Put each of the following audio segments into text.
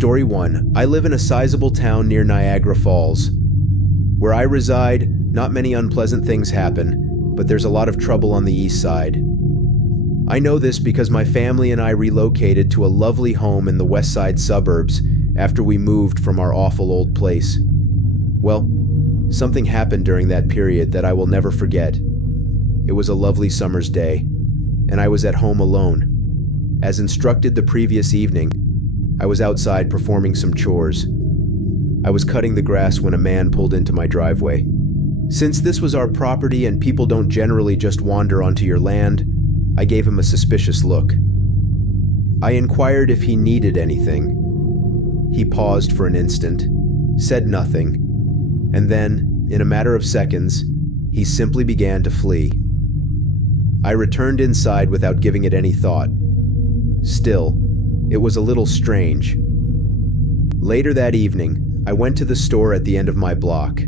Story 1. I live in a sizable town near Niagara Falls. Where I reside, not many unpleasant things happen, but there's a lot of trouble on the east side. I know this because my family and I relocated to a lovely home in the west side suburbs after we moved from our awful old place. Well, something happened during that period that I will never forget. It was a lovely summer's day, and I was at home alone. As instructed the previous evening, I was outside performing some chores. I was cutting the grass when a man pulled into my driveway. Since this was our property and people don't generally just wander onto your land, I gave him a suspicious look. I inquired if he needed anything. He paused for an instant, said nothing, and then, in a matter of seconds, he simply began to flee. I returned inside without giving it any thought. Still, it was a little strange. Later that evening, I went to the store at the end of my block.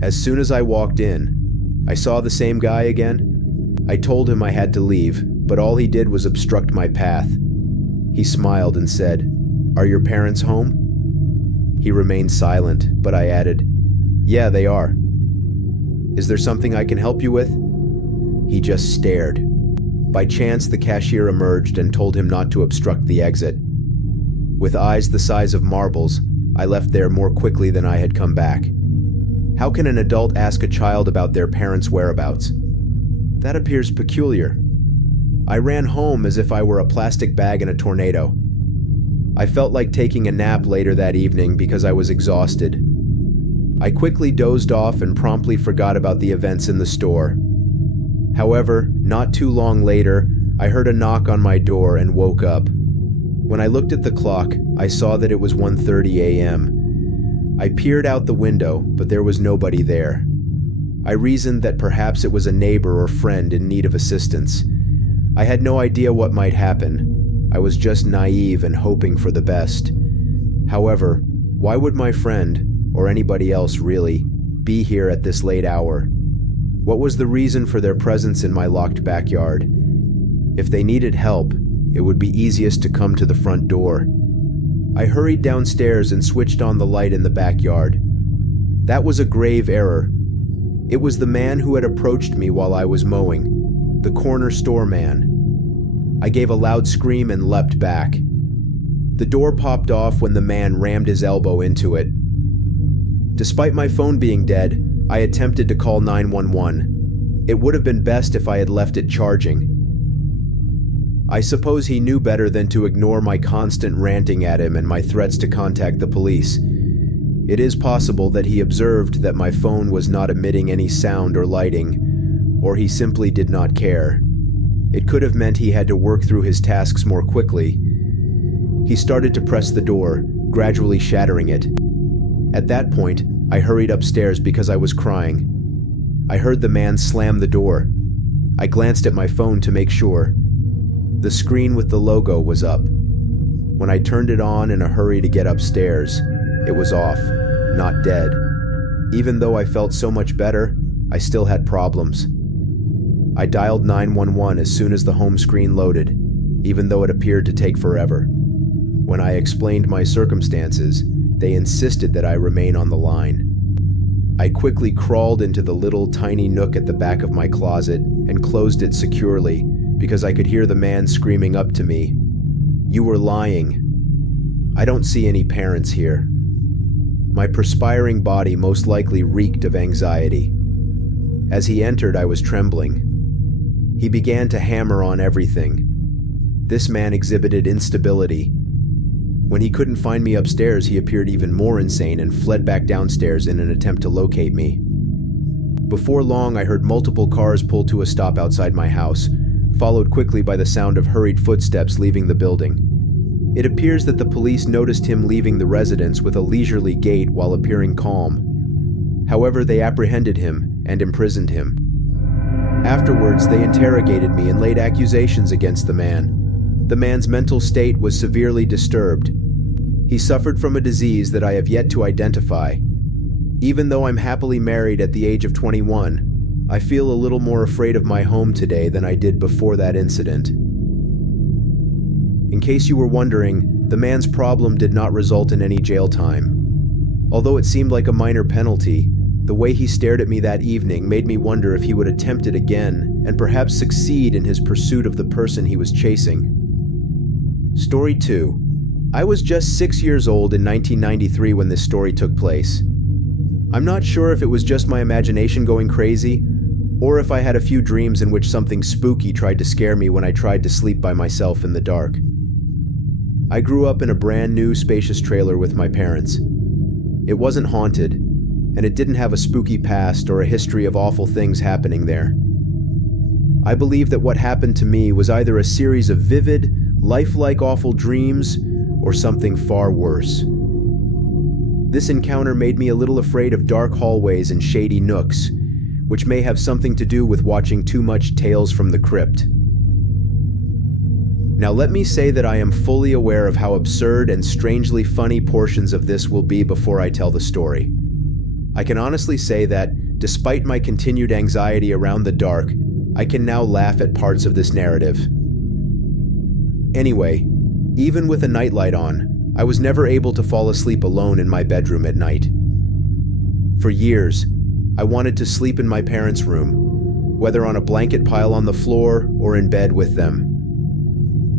As soon as I walked in, I saw the same guy again. I told him I had to leave, but all he did was obstruct my path. He smiled and said, "Are your parents home?" He remained silent, but I added, "Yeah, they are." "Is there something I can help you with?" He just stared. By chance, the cashier emerged and told him not to obstruct the exit. With eyes the size of marbles, I left there more quickly than I had come back. How can an adult ask a child about their parents' whereabouts? That appears peculiar. I ran home as if I were a plastic bag in a tornado. I felt like taking a nap later that evening because I was exhausted. I quickly dozed off and promptly forgot about the events in the store. However, not too long later, I heard a knock on my door and woke up. When I looked at the clock, I saw that it was 1:30 a.m. I peered out the window, but there was nobody there. I reasoned that perhaps it was a neighbor or friend in need of assistance. I had no idea what might happen. I was just naive and hoping for the best. However, why would my friend, or anybody else really, be here at this late hour? What was the reason for their presence in my locked backyard? If they needed help, it would be easiest to come to the front door. I hurried downstairs and switched on the light in the backyard. That was a grave error. It was the man who had approached me while I was mowing, the corner store man. I gave a loud scream and leapt back. The door popped off when the man rammed his elbow into it. Despite my phone being dead, I attempted to call 911. It would have been best if I had left it charging. I suppose he knew better than to ignore my constant ranting at him and my threats to contact the police. It is possible that he observed that my phone was not emitting any sound or lighting, or he simply did not care. It could have meant he had to work through his tasks more quickly. He started to press the door, gradually shattering it. At that point, I hurried upstairs because I was crying. I heard the man slam the door. I glanced at my phone to make sure. The screen with the logo was up. When I turned it on in a hurry to get upstairs, it was off, not dead. Even though I felt so much better, I still had problems. I dialed 911 as soon as the home screen loaded, even though it appeared to take forever. When I explained my circumstances, they insisted that I remain on the line. I quickly crawled into the little tiny nook at the back of my closet and closed it securely because I could hear the man screaming up to me, "You were lying. I don't see any parents here." My perspiring body most likely reeked of anxiety. As he entered, I was trembling. He began to hammer on everything. This man exhibited instability. When he couldn't find me upstairs, he appeared even more insane and fled back downstairs in an attempt to locate me. Before long, I heard multiple cars pull to a stop outside my house, followed quickly by the sound of hurried footsteps leaving the building. It appears that the police noticed him leaving the residence with a leisurely gait while appearing calm. However, they apprehended him and imprisoned him. Afterwards, they interrogated me and laid accusations against the man. The man's mental state was severely disturbed. He suffered from a disease that I have yet to identify. Even though I'm happily married at the age of 21, I feel a little more afraid of my home today than I did before that incident. In case you were wondering, The man's problem did not result in any jail time. Although it seemed like a minor penalty, the way he stared at me that evening made me wonder if he would attempt it again and perhaps succeed in his pursuit of the person he was chasing. Story 2. I was just 6 years old in 1993 when this story took place. I'm not sure if it was just my imagination going crazy, or if I had a few dreams in which something spooky tried to scare me when I tried to sleep by myself in the dark. I grew up in a brand new, spacious trailer with my parents. It wasn't haunted, and it didn't have a spooky past or a history of awful things happening there. I believe that what happened to me was either a series of vivid, lifelike awful dreams, or something far worse. This encounter made me a little afraid of dark hallways and shady nooks, which may have something to do with watching too much Tales from the Crypt. Now let me say that I am fully aware of how absurd and strangely funny portions of this will be before I tell the story. I can honestly say that, despite my continued anxiety around the dark, I can now laugh at parts of this narrative. Anyway, even with a nightlight on, I was never able to fall asleep alone in my bedroom at night. For years, I wanted to sleep in my parents' room, whether on a blanket pile on the floor or in bed with them.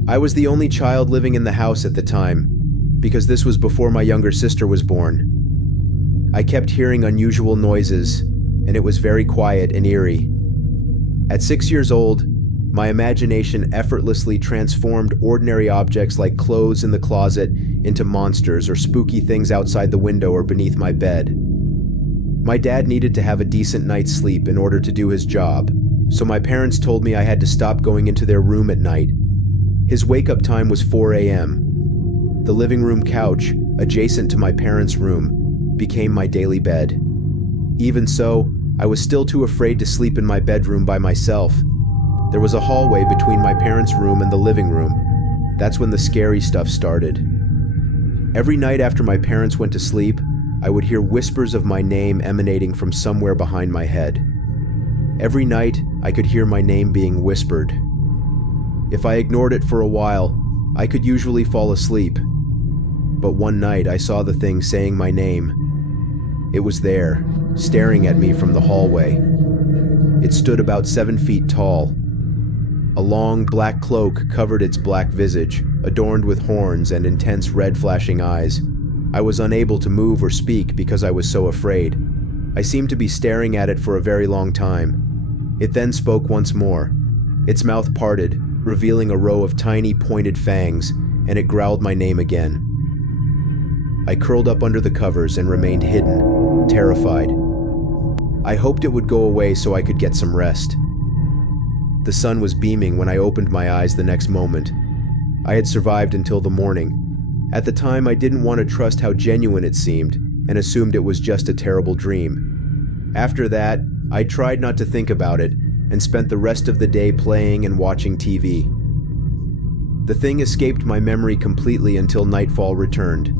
I was the only child living in the house at the time, because this was before my younger sister was born. I kept hearing unusual noises, and it was very quiet and eerie. At 6 years old, my imagination effortlessly transformed ordinary objects like clothes in the closet into monsters or spooky things outside the window or beneath my bed. My dad needed to have a decent night's sleep in order to do his job, so my parents told me I had to stop going into their room at night. His wake-up time was 4 a.m. The living room couch, adjacent to my parents' room, became my daily bed. Even so, I was still too afraid to sleep in my bedroom by myself. There was a hallway between my parents' room and the living room. That's when the scary stuff started. Every night after my parents went to sleep, I would hear whispers of my name emanating from somewhere behind my head. Every night, I could hear my name being whispered. If I ignored it for a while, I could usually fall asleep. But one night I saw the thing saying my name. It was there, staring at me from the hallway. It stood about 7 feet tall. A long black cloak covered its black visage, adorned with horns and intense red flashing eyes. I was unable to move or speak because I was so afraid. I seemed to be staring at it for a very long time. It then spoke once more. Its mouth parted, revealing a row of tiny pointed fangs, and it growled my name again. I curled up under the covers and remained hidden, terrified. I hoped it would go away so I could get some rest. The sun was beaming when I opened my eyes the next moment. I had survived until the morning. At the time, I didn't want to trust how genuine it seemed, and assumed it was just a terrible dream. After that, I tried not to think about it, and spent the rest of the day playing and watching TV. The thing escaped my memory completely until nightfall returned.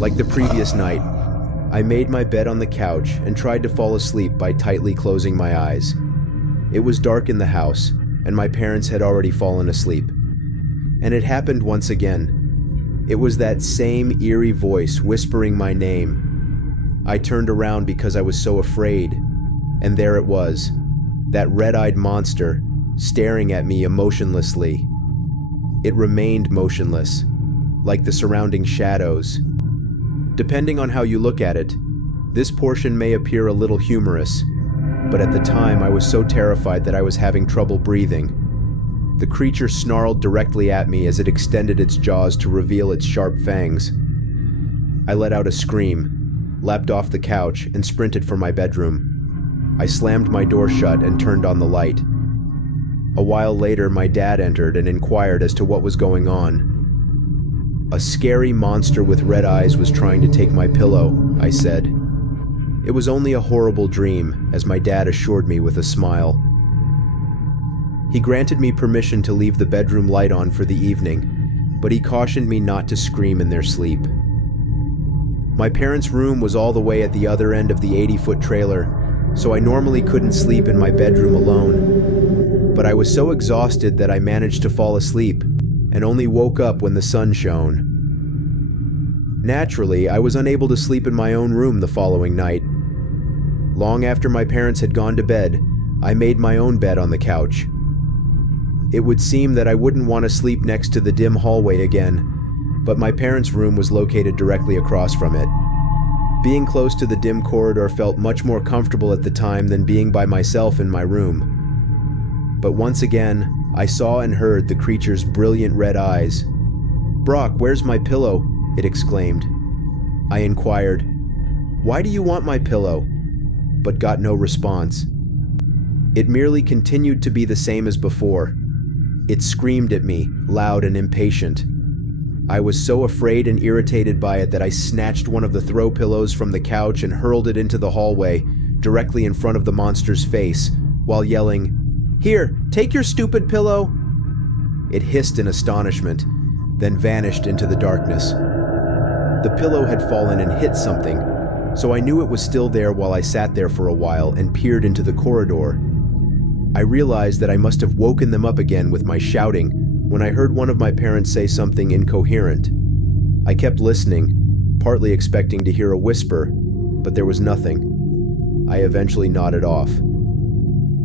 Like the previous night, I made my bed on the couch and tried to fall asleep by tightly closing my eyes. It was dark in the house, and my parents had already fallen asleep. And it happened once again. It was that same eerie voice whispering my name. I turned around because I was so afraid, and there it was. That red-eyed monster, staring at me emotionlessly. It remained motionless, like the surrounding shadows. Depending on how you look at it, this portion may appear a little humorous, but at the time I was so terrified that I was having trouble breathing. The creature snarled directly at me as it extended its jaws to reveal its sharp fangs. I let out a scream, leapt off the couch, and sprinted for my bedroom. I slammed my door shut and turned on the light. A while later, my dad entered and inquired as to what was going on. A scary monster with red eyes was trying to take my pillow, I said. It was only a horrible dream, as my dad assured me with a smile. He granted me permission to leave the bedroom light on for the evening, but he cautioned me not to scream in their sleep. My parents' room was all the way at the other end of the 80-foot trailer, so I normally couldn't sleep in my bedroom alone. But I was so exhausted that I managed to fall asleep, and and only woke up when the sun shone. Naturally, I was unable to sleep in my own room the following night. Long after my parents had gone to bed, I made my own bed on the couch. It would seem that I wouldn't want to sleep next to the dim hallway again, but my parents' room was located directly across from it. Being close to the dim corridor felt much more comfortable at the time than being by myself in my room. But once again, I saw and heard the creature's brilliant red eyes. "Brock, where's my pillow?" it exclaimed. I inquired, "Why do you want my pillow?" but got no response. It merely continued to be the same as before. It screamed at me, loud and impatient. I was so afraid and irritated by it that I snatched one of the throw pillows from the couch and hurled it into the hallway, directly in front of the monster's face, while yelling, "Here, take your stupid pillow!" It hissed in astonishment, then vanished into the darkness. The pillow had fallen and hit something, so I knew it was still there while I sat there for a while and peered into the corridor. I realized that I must have woken them up again with my shouting when I heard one of my parents say something incoherent. I kept listening, partly expecting to hear a whisper, but there was nothing. I eventually nodded off.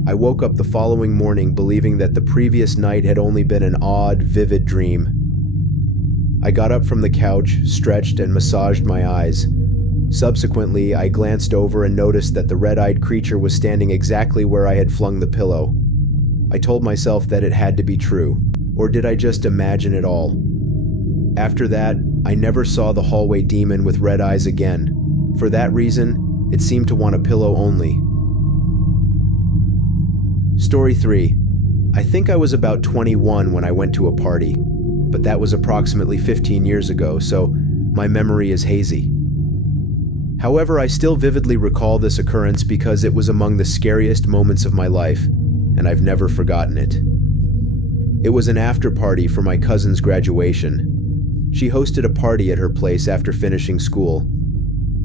I woke up the following morning believing that the previous night had only been an odd, vivid dream. I got up from the couch, stretched, and massaged my eyes. Subsequently, I glanced over and noticed that the red-eyed creature was standing exactly where I had flung the pillow. I told myself that it had to be true, or did I just imagine it all? After that, I never saw the hallway demon with red eyes again. For that reason, it seemed to want a pillow only. Story 3. I think I was about 21 when I went to a party, but that was approximately 15 years ago, so my memory is hazy. However, I still vividly recall this occurrence because it was among the scariest moments of my life, and I've never forgotten it. It was an after-party for my cousin's graduation. She hosted a party at her place after finishing school.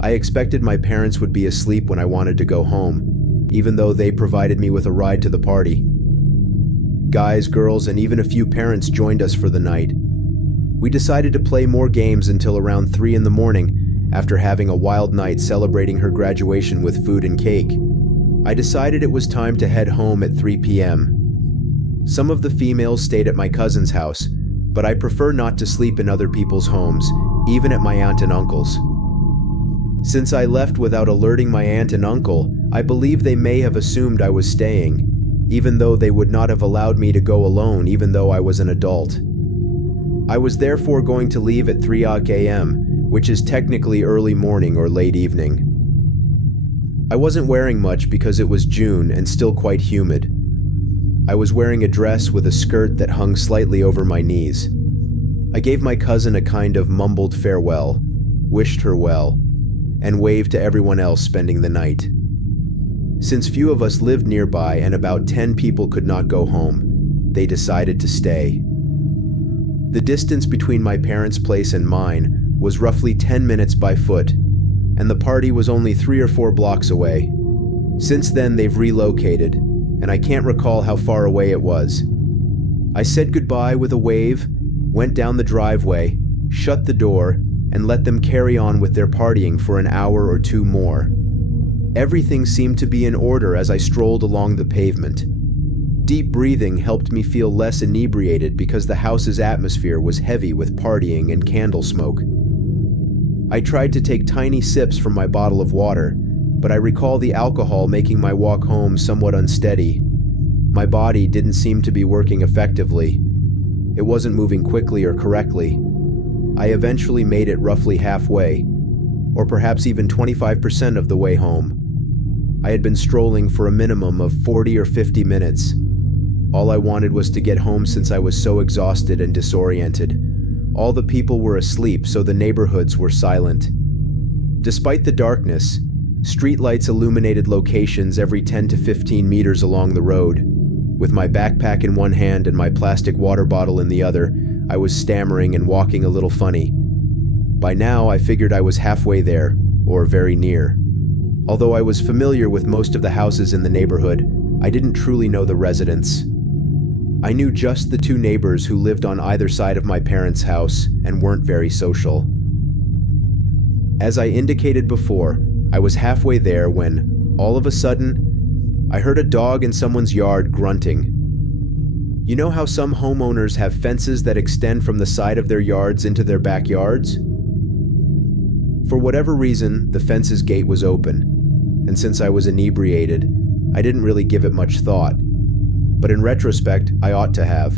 I expected my parents would be asleep when I wanted to go home, even though they provided me with a ride to the party. Guys, girls, and even a few parents joined us for the night. We decided to play more games until around 3 in the morning, after having a wild night celebrating her graduation with food and cake. I decided it was time to head home at 3 p.m. Some of the females stayed at my cousin's house, but I prefer not to sleep in other people's homes, even at my aunt and uncle's. Since I left without alerting my aunt and uncle, I believe they may have assumed I was staying, even though they would not have allowed me to go alone even though I was an adult. I was therefore going to leave at 3 a.m., which is technically early morning or late evening. I wasn't wearing much because it was June and still quite humid. I was wearing a dress with a skirt that hung slightly over my knees. I gave my cousin a kind of mumbled farewell, wished her well, and waved to everyone else spending the night. Since few of us lived nearby and about 10 people could not go home, they decided to stay. The distance between my parents' place and mine was roughly 10 minutes by foot, and the party was only 3 or 4 blocks away. Since then, they've relocated, and I can't recall how far away it was. I said goodbye with a wave, went down the driveway, shut the door, and let them carry on with their partying for an hour or 2 more. Everything seemed to be in order as I strolled along the pavement. Deep breathing helped me feel less inebriated because the house's atmosphere was heavy with partying and candle smoke. I tried to take tiny sips from my bottle of water, but I recall the alcohol making my walk home somewhat unsteady. My body didn't seem to be working effectively. It wasn't moving quickly or correctly. I eventually made it roughly halfway, or perhaps even 25% of the way home. I had been strolling for a minimum of 40 or 50 minutes. All I wanted was to get home since I was so exhausted and disoriented. All the people were asleep, so the neighborhoods were silent. Despite the darkness, streetlights illuminated locations every 10 to 15 meters along the road. With my backpack in one hand and my plastic water bottle in the other, I was stammering and walking a little funny. By now, I figured I was halfway there, or very near. Although I was familiar with most of the houses in the neighborhood, I didn't truly know the residents. I knew just the two neighbors who lived on either side of my parents' house and weren't very social. As I indicated before, I was halfway there when, all of a sudden, I heard a dog in someone's yard grunting. You know how some homeowners have fences that extend from the side of their yards into their backyards? For whatever reason, the fence's gate was open, and since I was inebriated, I didn't really give it much thought. But in retrospect, I ought to have.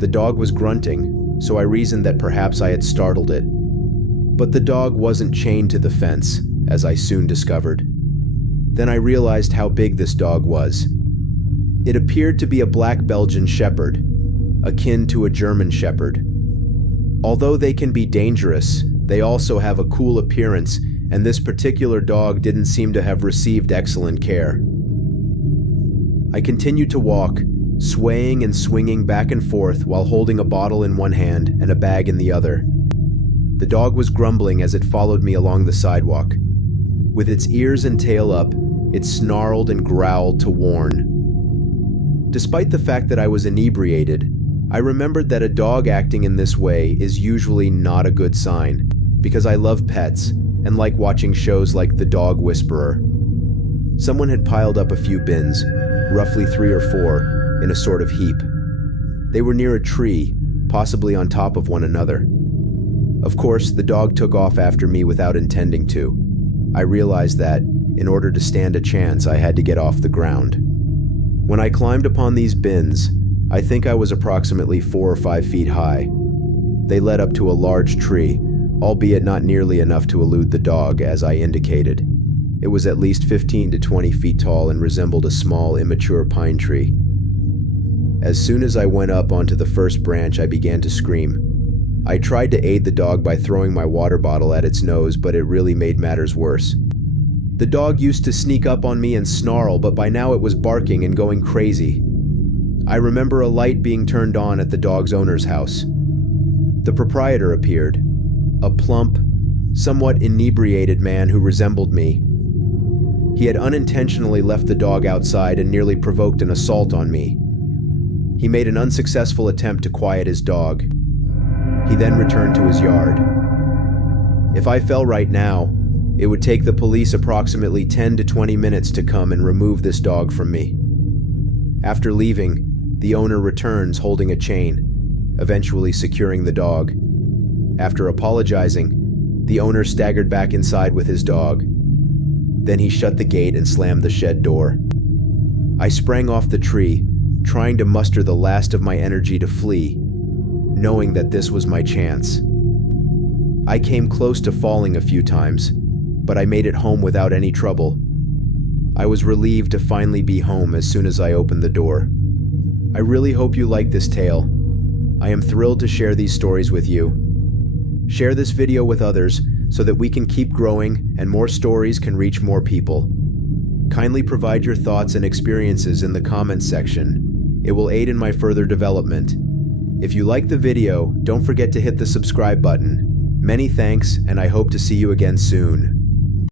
The dog was grunting, so I reasoned that perhaps I had startled it. But the dog wasn't chained to the fence, as I soon discovered. Then I realized how big this dog was. It appeared to be a black Belgian shepherd, akin to a German shepherd. Although they can be dangerous, they also have a cool appearance, and this particular dog didn't seem to have received excellent care. I continued to walk, swaying and swinging back and forth while holding a bottle in one hand and a bag in the other. The dog was grumbling as it followed me along the sidewalk. With its ears and tail up, it snarled and growled to warn. Despite the fact that I was inebriated, I remembered that a dog acting in this way is usually not a good sign, because I love pets and like watching shows like The Dog Whisperer. Someone had piled up a few bins, roughly 3 or 4, in a sort of heap. They were near a tree, possibly on top of one another. Of course, the dog took off after me without intending to. I realized that, in order to stand a chance, I had to get off the ground. When I climbed upon these bins, I think I was approximately 4 or 5 feet high. They led up to a large tree, albeit not nearly enough to elude the dog, as I indicated. It was at least 15 to 20 feet tall and resembled a small, immature pine tree. As soon as I went up onto the first branch, I began to scream. I tried to aid the dog by throwing my water bottle at its nose, but it really made matters worse. The dog used to sneak up on me and snarl, but by now it was barking and going crazy. I remember a light being turned on at the dog's owner's house. The proprietor appeared, a plump, somewhat inebriated man who resembled me. He had unintentionally left the dog outside and nearly provoked an assault on me. He made an unsuccessful attempt to quiet his dog. He then returned to his yard. If I fell right now, it would take the police approximately 10 to 20 minutes to come and remove this dog from me. After leaving, the owner returns holding a chain, eventually securing the dog. After apologizing, the owner staggered back inside with his dog. Then he shut the gate and slammed the shed door. I sprang off the tree, trying to muster the last of my energy to flee, knowing that this was my chance. I came close to falling a few times, but I made it home without any trouble. I was relieved to finally be home as soon as I opened the door. I really hope you like this tale. I am thrilled to share these stories with you. Share this video with others so that we can keep growing and more stories can reach more people. Kindly provide your thoughts and experiences in the comments section. It will aid in my further development. If you like the video, don't forget to hit the subscribe button. Many thanks, and I hope to see you again soon.